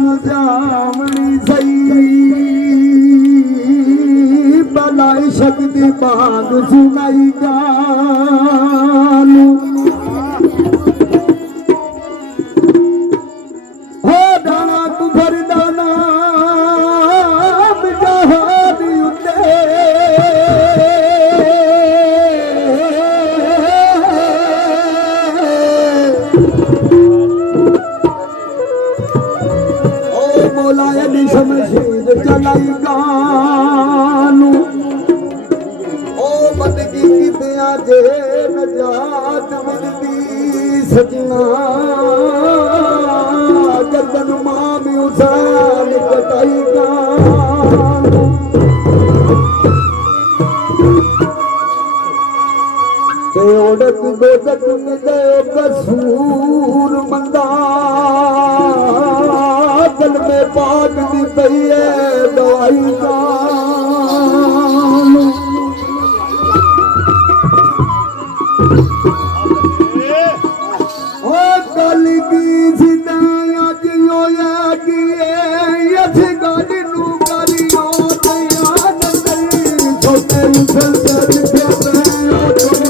समझावनी सही भलाई शक्ति बाग सुनाई गालू हो डाना तू भरदाना बिजहारी उते शमशीर चलाई गानू ओ बंदगी किते आजे नजात मिलती सजना गर्दन मां में उछाल कटाई गानू ते ओडक दोदक में गयो कसूर मंदा दिल में पाक दी पई है दवाई जान ओ कल की जिंदगी आज यो या की यथ गाड़ी नु करियो दयान नहीं छोटे उछल कर देते ओ छोटे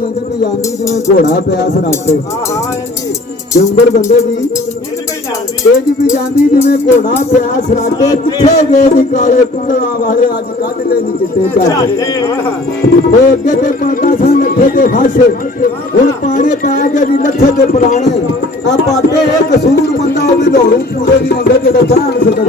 घोड़ा पिया सराटे जंगल बंदे की भी जाती जिमें घोड़ा पिया सराटे किथे गए काले कुंडला वाले अज कद ले चिट्टे वो अगे ते पाटा सन लठे के फस हुण पाने पै गए जी लठे के पुराने आ पाटे कसूर बंदा वो भी दौड़ू पूरे नहीं आते जो फरान सकते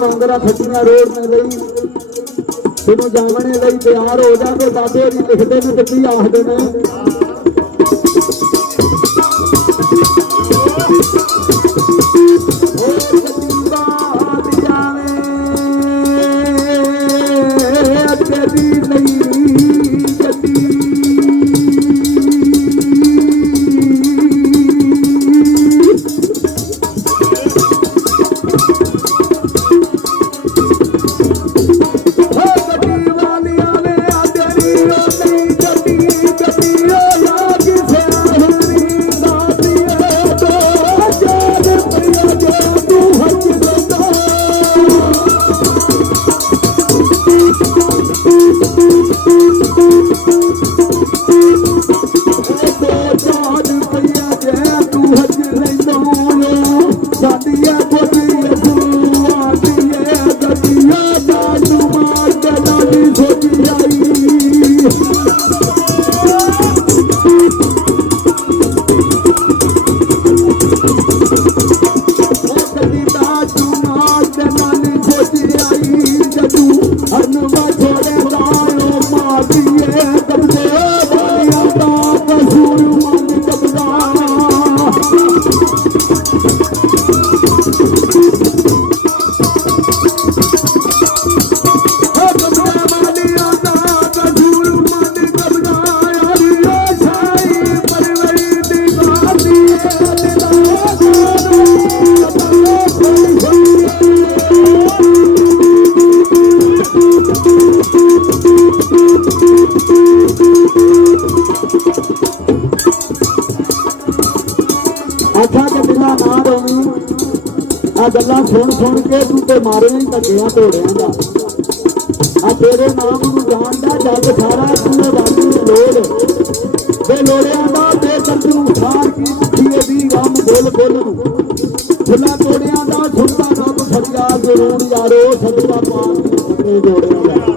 वांगरा खटिया रोड में गई तेनों जाने लिए तैयार हो जाते बाबे लिखते ने तो की आखते ने ਜਾਈਏ ਕਬਜ਼ੇ ਵਾਲਿਆਂ ਦਾ ਕਸੂਰ ਮਨ ਕਬਜ਼ਾ ਗੱਲਾਂ ਸੁਣ ਕੇ ਤੂੰ ਤੇ ਮਾਰੇ ਨਹੀਂ ਧੱਕਿਆਂ ਢੋੜਿਆਂ ਦਾ ਆ ਤੇਰੇ ਨਾਮ ਨੂੰ ਜਾਣਦਾ ਜੱਗ ਸਾਰਾ ਤੂੰ ਵਾਲੀ ਲੋੜ ਤੇ ਲੋੜਿਆਂ ਦਾ ਬੇਕਦਰੂ ਸਾਰ ਕੀ ਦੁਖੀਏ ਦੀ ਗਮ ਬੋਲ ਨੂੰ ਫੁੱਲਾਂ ਤੋੜਿਆਂ ਦਾ ਸੁਣਦਾ ਰੱਬ ਫਰਿਆਦ ਜ਼ਰੂਰ ਯਾਰੋ ਸਦਕਾ ਪਾਕ ਦੇ ਜੋੜਿਆਂ ਦਾ